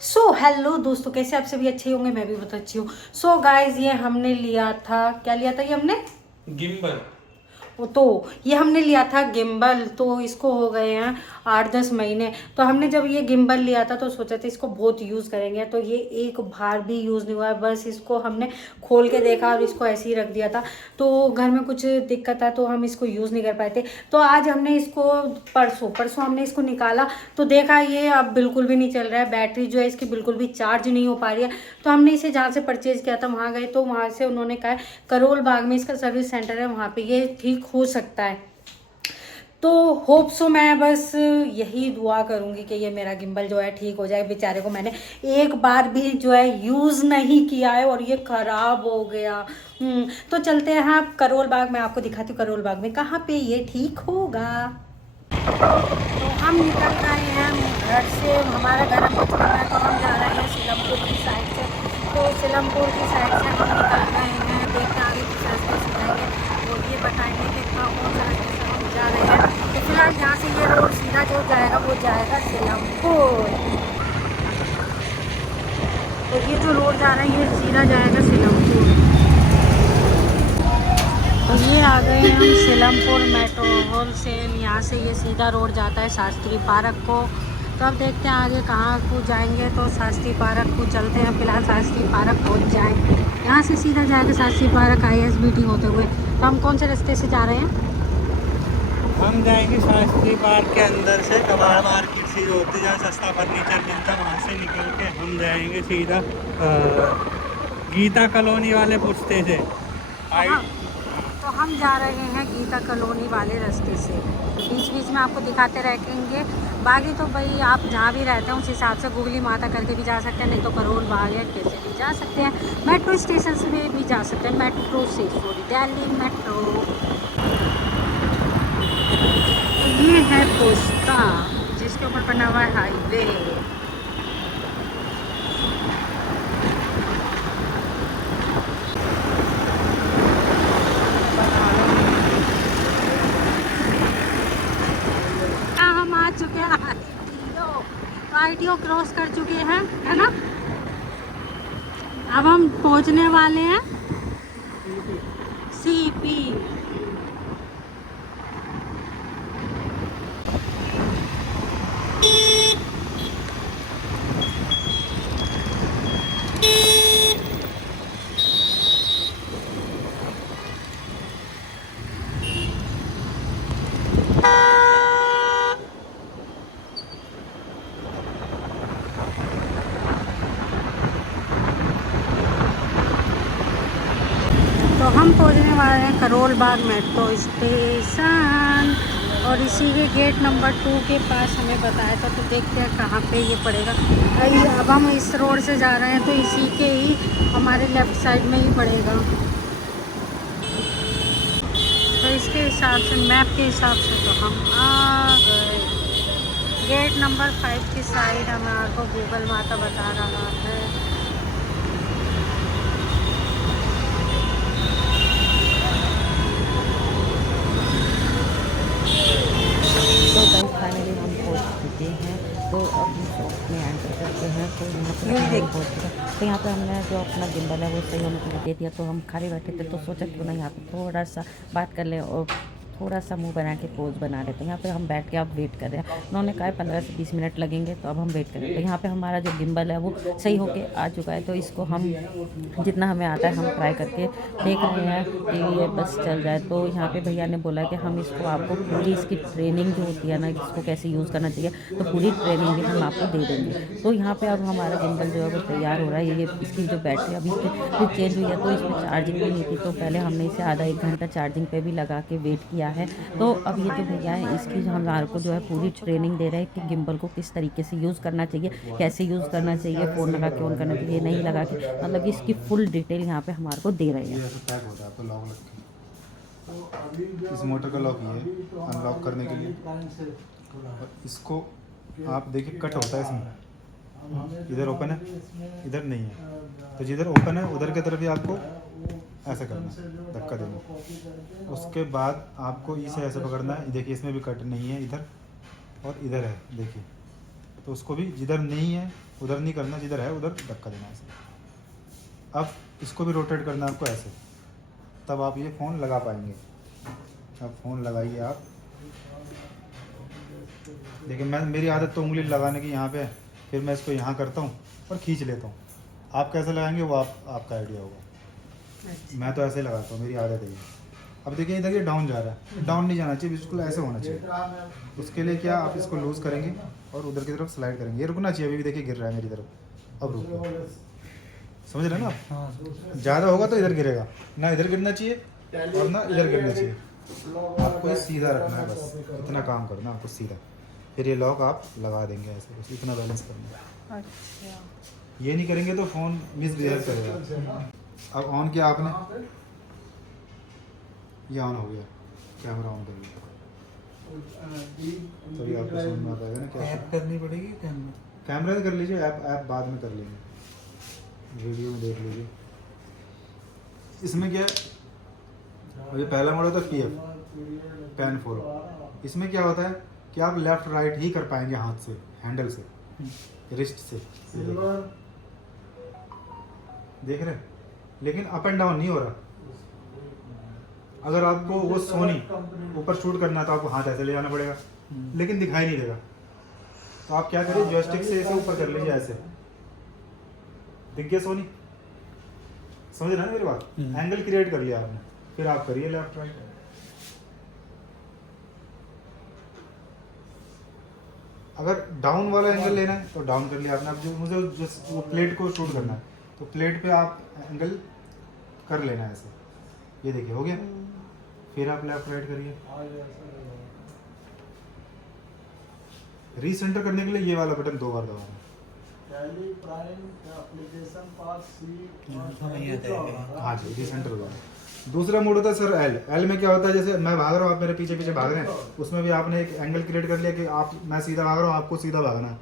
Hello दोस्तों, कैसे आप सभी अच्छे होंगे। मैं भी बहुत अच्छी हूँ। गाइस, ये हमने लिया था, क्या लिया था ये हमने, गिम्बल। तो ये हमने लिया था गिम्बल। तो इसको हो गए हैं 8-10 महीने। तो हमने जब ये गिम्बल लिया था तो सोचा था इसको बहुत यूज़ करेंगे, तो ये एक बार भी यूज़ नहीं हुआ है। बस इसको हमने खोल के देखा और इसको ऐसे ही रख दिया था। तो घर में कुछ दिक्कत था तो हम इसको यूज़ नहीं कर पाए थे। तो आज हमने इसको परसों परसों हमने इसको निकाला तो देखा ये अब बिल्कुल भी नहीं चल रहा है। बैटरी जो है इसकी बिल्कुल भी चार्ज नहीं हो पा रही है। तो हमने इसे जहाँ से परचेज़ किया था वहाँ गए तो वहाँ से उन्होंने कहा करोल बाग में इसका सर्विस सेंटर है, वहाँ पे ये ठीक हो सकता है। तो होप सो, मैं बस यही दुआ करूँगी कि ये मेरा गिम्बल जो है ठीक हो जाए। बेचारे को मैंने एक बार भी जो है यूज़ नहीं किया है और ये ख़राब हो गया। तो चलते हैं आप करोल बाग, मैं आपको दिखाती हूँ करोल बाग में कहाँ पे ये ठीक होगा। तो हम निकल रहे हैं घर से, हमारा घर है मथुरा में, तो हम जा रहे हैं सीलमपुर की साइड से। तो सीलमपुर की साइड से हम निकल रहे हैं, देखते आगे किस रास्ते से जाएंगे और ये बताएंगे कि कौन सा रास्ते से हम जा रहे हैं। तो फिलहाल यहाँ से ये रोड सीधा जो जाएगा वो जाएगा सीलमपुर। तो ये जो रोड जा रहा है ये सीधा जाएगा सीलमपुर। तो ये आ गए हम सीलमपुर मेट्रो से। यहाँ से ये सीधा रोड जाता है शास्त्री पार्क को। तो अब देखते हैं आगे कहाँ को जाएंगे। तो शास्त्री पार्क को चलते हैं, फिलहाल शास्त्री पार्क पहुँच जाए। यहाँ से सीधा जाएगा शास्त्री पार्क ISBT होते हुए। तो हम कौन से रास्ते से जा रहे हैं? हम जाएंगे शास्त्री पार्क के अंदर से कबाड़ मार्केट से जो होती है जहाँ सस्ता फर्नीचर मिलता है वहाँ से निकल के हम जाएंगे सीधा गीता कॉलोनी वाले पुश्ते से। हाँ, तो हम जा रहे हैं गीता कॉलोनी वाले रास्ते से। बीच बीच में आपको दिखाते रहेंगे। बाकी तो भाई आप जहाँ भी रहते हैं उस हिसाब से गूगली माता करके भी जा सकते हैं, नहीं तो करोल बाग है कैसे भी जा सकते हैं। मेट्रो स्टेशन से भी जा सकते हैं, मेट्रो से, सॉरी, दिल्ली मेट्रो। तो ये है पोस्ता जिसके ऊपर बना हुआ है हाईवे। हम आ चुके हैं ITO क्रॉस कर चुके हैं, है ना। अब हम पहुंचने वाले हैं CP। तो हम पहुंचने वाले हैं करोल बाग मेट्रो स्टेशन और इसी के गेट नंबर 2 के पास हमें बताया था। तो देखते हैं कहाँ पे ये पड़ेगा। अब हम इस रोड से जा रहे हैं तो इसी के ही हमारे लेफ़्ट साइड में ही पड़ेगा। तो इसके हिसाब से, मैप के हिसाब से तो हम आ गए। गेट नंबर 5 की साइड हमारे को गूगल माता बता रहा है। तो गाइस फाइनली हम पहुंच चुके हैं। तो अब हम शॉप में एंटर करते हैं। तो यहाँ पर हम पहुँच चुके हैं। तो यहाँ पे हमने जो अपना गिम्बल है वो सही होने के लिए दे दिया। तो हम खाली बैठे थे तो सोचा क्यों ना यहाँ पे थोड़ा सा बात कर लें और थोड़ा सा मुंह बना के पोज बना रहे। तो यहाँ पे हम बैठ के अब वेट कर रहे हैं। उन्होंने कहा 15 से 20 मिनट लगेंगे, तो अब हम वेट करें। तो यहाँ पे हमारा जो गिम्बल है वो सही होके आ चुका है। तो इसको हम जितना हमें आता है हम ट्राई करके देख रहे हैं कि ये बस चल जाए। तो यहाँ पे भैया ने बोला कि हम इसको आपको पूरी इसकी ट्रेनिंग जो होती है ना, इसको कैसे यूज़ करना चाहिए, तो पूरी ट्रेनिंग भी हम आपको दे देंगे। तो यहाँ पे अब हमारा गिम्बल जो है वो तैयार हो रहा है। ये इसकी जो बैटरी अभी चेंज हुई है, तो इसमें चार्जिंग भी नहीं थी। तो पहले हमने इसे आधा 1 घंटा चार्जिंग पे भी लगा के वेट किया है। तो अब ये जो भैया है इसकी जो हमारे को जो है पूरी ट्रेनिंग दे रहे हैं कि गिम्बल को किस तरीके से यूज़ करना चाहिए, कैसे यूज़ करना चाहिए, फ़ोन लगा के ऑन करना चाहिए, नहीं लगा के, मतलब कि इसकी फुल डिटेल यहाँ पे हमारे को दे रहे हैं। इस मोटर का लॉक ये अनलॉक करने के लिए, और इसको आप देखिए कट होता है इसमें, इधर ओपन है इधर नहीं है। तो जिधर ओपन है उधर की तरफ ही आपको ऐसा करना है, धक्का देना। उसके बाद आपको इसे ऐसे पकड़ना है। देखिए इसमें भी कट नहीं है इधर, और इधर है देखिए। तो उसको भी जिधर नहीं है उधर नहीं करना, जिधर है उधर धक्का देना ऐसे। अब इसको भी रोटेट करना आपको ऐसे, तब आप ये फ़ोन लगा पाएंगे। अब फ़ोन लगाइए आप। देखिए मेरी आदत तो उंगली लगाने की यहाँ पे है, फिर मैं इसको यहाँ करता हूँ और खींच लेता हूँ। आप कैसे लगाएंगे वो आपका आइडिया होगा। मैं तो ऐसे लगाता हूँ, मेरी आदत है ये। अब देखिए इधर ये डाउन जा रहा है, डाउन नहीं जाना चाहिए, बिल्कुल ऐसे होना चाहिए। उसके लिए क्या, आप इसको लूज़ करेंगे और उधर की तरफ स्लाइड करेंगे। ये रुकना चाहिए, अभी भी देखिए गिर रहा है मेरी तरफ। अब रुक गया, समझ रहे हैं ना आप? ज़्यादा होगा तो इधर गिरेगा, ना इधर गिरना चाहिए और ना इधर गिरना चाहिए। आपको ये सीधा रखना है, बस इतना काम करना आपको सीधा। फिर ये लॉक आप लगा देंगे ऐसे, बस इतना बैलेंस करना है। अच्छा, ये नहीं करेंगे तो फ़ोन मिसबिहेव करेगा। अब ऑन किया आपने, ये ऑन हो गया, कैमरा ऑन कर लिया, तभी आपको समझ में आता है ना क्या ऐप करनी पड़ेगी कैमरा। कैमरा कर लीजिए, ऐप बाद में कर लेंगे, वीडियो में देख लीजिए। इसमें क्या है, और ये पहला मोड होता है PF, पैन फॉलो। इसमें क्या होता है कि आप लेफ़्ट राइट ही कर पाएंगे हाथ से, हैंडल से, रिस्ट से, देख रहे हैं? लेकिन अप एंड डाउन नहीं हो रहा। अगर आपको वो सोनी ऊपर शूट करना है तो आपको हाथ ऐसे ले जाना पड़ेगा, लेकिन दिखाई नहीं देगा। तो आप क्या करिए, जॉयस्टिक से इसे ऊपर कर लीजिए ऐसे, दिख गया सोनी, समझ रहे हैं ना मेरी बात? एंगल क्रिएट कर लिया आपने, फिर आप करिए लेफ्ट राइट। अगर डाउन वाला एंगल लेना है तो डाउन कर लिया आपने। अब जो मुझे जिस वो प्लेट को शूट करना है तो प्लेट पे आप एंगल कर लेना है ऐसे, ये देखिए हो गया। फिर आप लेफ्ट राइट करिए। रीसेंटर करने के लिए ये वाला बटन 2 बार दबाना। हाँ जी, रीसेंटर हो गया। दूसरा मोड होता है सर एल में क्या होता है, जैसे मैं भाग रहा हूँ, आप मेरे पीछे पीछे भाग रहे हैं, उसमें भी आपने एक एंगल क्रिएट कर लिया कि आप, मैं सीधा भाग रहा हूँ, आपको सीधा भागना है।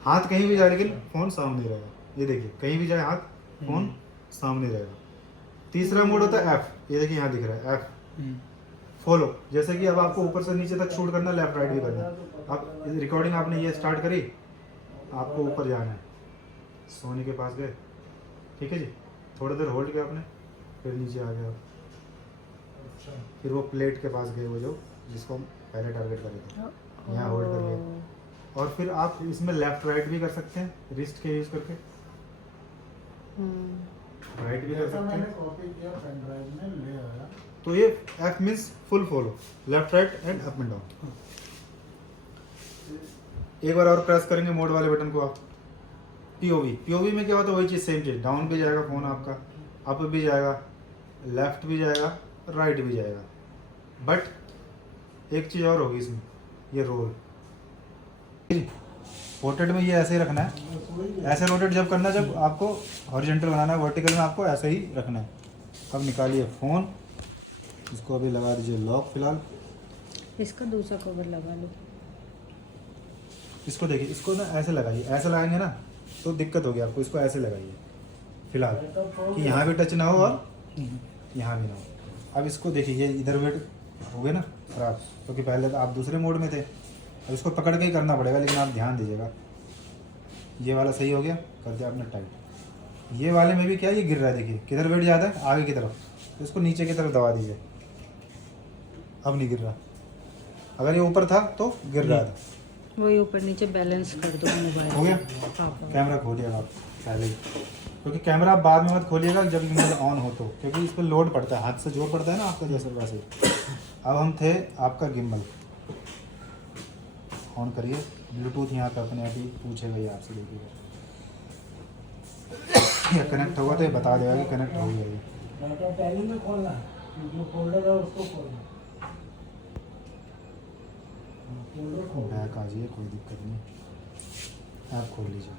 हाथ कहीं भी जाए लेकिन फ़ोन सामने रहेगा, ये देखिए कहीं भी जाए हाथ, फ़ोन सामने रहेगा। तीसरा मोड होता है एफ, ये देखिए यहाँ दिख रहा है एफ, फॉलो। जैसे कि अब आपको ऊपर से नीचे तक शूट करना है, लेफ्ट राइट भी करना है। अब रिकॉर्डिंग आपने ये स्टार्ट करी, आपको ऊपर जाना है, सोनी के पास गए, ठीक है जी, थोड़ी देर होल्ड किया आपने, फिर नीचे आ गया, फिर वो प्लेट के पास गए, वो जो जिसको हम पहले टारगेट करे थे, यहाँ होल्ड कर लिया। और फिर आप इसमें लेफ्ट राइट भी कर सकते हैं, रिस्ट के यूज़ करके राइट भी कर सकते हैं। तो ये F means full follow, left right and up and down. एक बार और प्रेस करेंगे मोड वाले बटन को आप। पीओवी में क्या होता है, वही चीज़, सेम चीज़, डाउन भी जाएगा फ़ोन आपका, अप भी जाएगा, लेफ्ट भी जाएगा, राइट भी जाएगा। बट एक चीज़ और होगी इसमें, ये रोल। पोर्ट्रेट में ये ऐसे ही रखना है, ऐसे रोटेट जब करना है, जब आपको हॉरिजॉन्टल बनाना है, वर्टिकल में आपको ऐसे ही रखना है। अब निकालिए फ़ोन, इसको अभी लगा दीजिए लॉक फिलहाल। इसका दूसरा कवर लगा लो। इसको देखिए, इसको ना ऐसे लगाइए, ऐसे लगाएंगे ना तो दिक्कत होगी आपको, इसको ऐसे लगाइए फिलहाल कि यहाँ भी टच ना हो और यहाँ भी ना हो। अब इसको देखिए, ये इधर वेट हो गए ना खराब, क्योंकि पहले तो आप दूसरे मोड में थे। अब इसको पकड़ के ही करना पड़ेगा, लेकिन आप ध्यान दीजिएगा। ये वाला सही हो गया, कर दिया आपने टाइट। ये वाले में भी क्या ये गिर रहा है, देखिए किधर वेट ज़्यादा है, आगे की तरफ, तो इसको नीचे की तरफ दबा दीजिए, अब नहीं गिर रहा। अगर ये ऊपर था तो गिर रहा था। वही ऊपर नीचे बैलेंस कर दो मोबाइल। हो गया। हाँ। कैमरा खोलिएगा आप पहले ही, क्योंकि कैमरा आप बाद में मत खोलिएगा जब इमेज ऑन हो तो, क्योंकि इस पर लोड पड़ता है, हाथ से जोर पड़ता है ना आपका, जैसे वैसे। अब हम थे आपका गिम्बल, ऑन करिए, ब्लूटूथ यहाँ पे अपने आप ही पूछेगा ये आपसे, देखिएगा या कनेक्ट होगा तो ये बता देगा कि कनेक्ट हो गया ये। बैक आ जाइए, कोई दिक्कत नहीं, ऐप खोल लीजिए।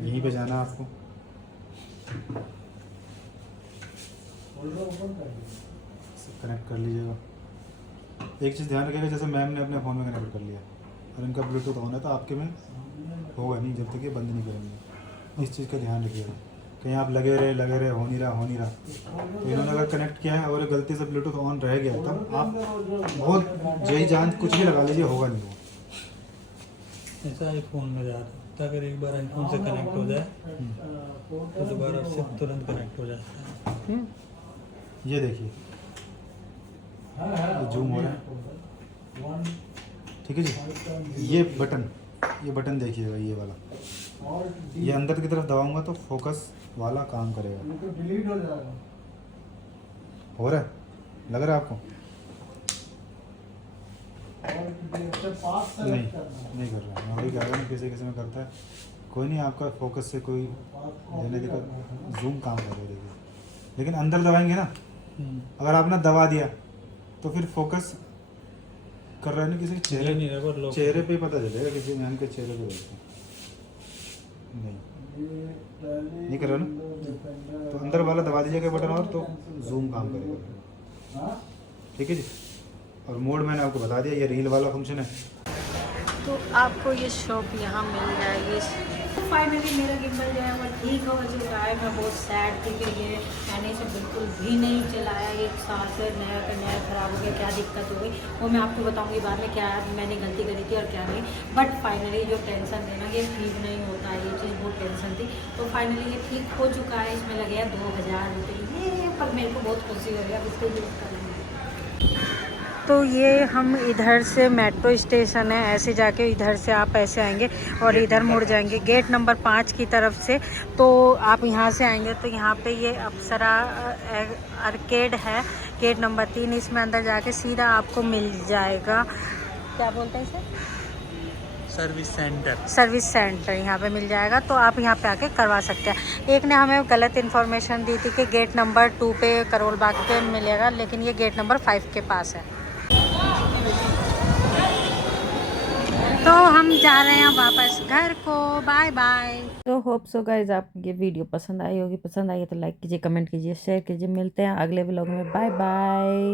यहीं पे जाना आपको, कनेक्ट कर लीजिएगा। एक चीज़ ध्यान रखिएगा, जैसे मैम ने अपने फ़ोन में कनेक्ट कर लिया और इनका ब्लूटूथ ऑन है, तो आपके में होगा नहीं जब तक ये बंद नहीं करेंगे। इस चीज़ का ध्यान रखिएगा। कहीं आप लगे रहे हो नहीं रहा। तो इन्होंने अगर कनेक्ट किया है और गलती से ब्लूटूथ ऑन रह गया तो आप बहुत जय जान कुछ भी लगा लीजिए, होगा नहीं वो। ऐसा आईफोन में ज़्यादा होता है, अगर एक बार आईफोन से कनेक्ट हो जाए तो दोबारा से तुरंत कनेक्ट हो जाता है। ये देखिए ये जूम हो रहा है, ठीक है जी। ये बटन देखिएगा, ये वाला, ये अंदर की तरफ दबाऊंगा तो फोकस वाला काम करेगा। हो रहा है, लग रहा है आपको? नहीं कर रहा। मैं वही कह रहा हूँ, किसी में करता है, कोई नहीं, आपका फोकस से कोई लेने देकर जूम काम करेगा। देखिए, लेकिन अंदर दबाएंगे ना, अगर आपने दबा दिया तो फिर फोकस कर रहा है ना किसी के चेहरे पे ही पता चलेगा, किसी मैन के चेहरे पे देखते नहीं कर रहा ना, तो अंदर वाला दबा दीजिएगा बटन और तो जूम काम करेगा, ठीक है जी। और मोड मैंने आपको बता दिया, ये रील वाला फंक्शन है। तो आपको ये शॉप यहाँ मिल जाएगी। फाइनली मेरा गिम्बल जो है वो ठीक हो चुका है। मैं बहुत सैड थी कि ये मैंने इसे बिल्कुल भी नहीं चलाया, 1 साल से नया का नया ख़राब हो गया। क्या दिक्कत हो गई वो मैं आपको बताऊंगी बाद में, क्या मैंने गलती करी थी और क्या नहीं। बट फाइनली जो टेंशन थी ना, ये ठीक नहीं होता, ये चीज़ बहुत टेंशन थी। तो फाइनली ये ठीक हो चुका है। इसमें लगे 2000 रुपये, पर मेरे को बहुत खुशी हो रही है, अब इसको यूज़ करेंगे। तो ये हम इधर से मेट्रो स्टेशन है, ऐसे जाके इधर से आप ऐसे आएंगे और इधर मुड़ जाएंगे गेट नंबर 5 की तरफ से। तो आप यहाँ से आएंगे तो यहाँ पे ये अप्सरा आर्केड है, गेट नंबर 3। इसमें अंदर जाके सीधा आपको मिल जाएगा, क्या बोलते हैं इसे, सर्विस सेंटर यहाँ पे मिल जाएगा। तो आप यहाँ पे आके करवा सकते हैं। एक ने हमें गलत इन्फॉर्मेशन दी थी कि गेट नंबर 2 पे करोल बाग पे मिलेगा, लेकिन ये गेट नंबर 5 के पास है। तो हम जा रहे हैं वापस घर को, बाय बाय। तो होप सो गाइज आपको ये वीडियो पसंद आई होगी। पसंद आई है तो लाइक कीजिए, कमेंट कीजिए, शेयर कीजिए। मिलते हैं अगले व्लॉग में, बाय बाय।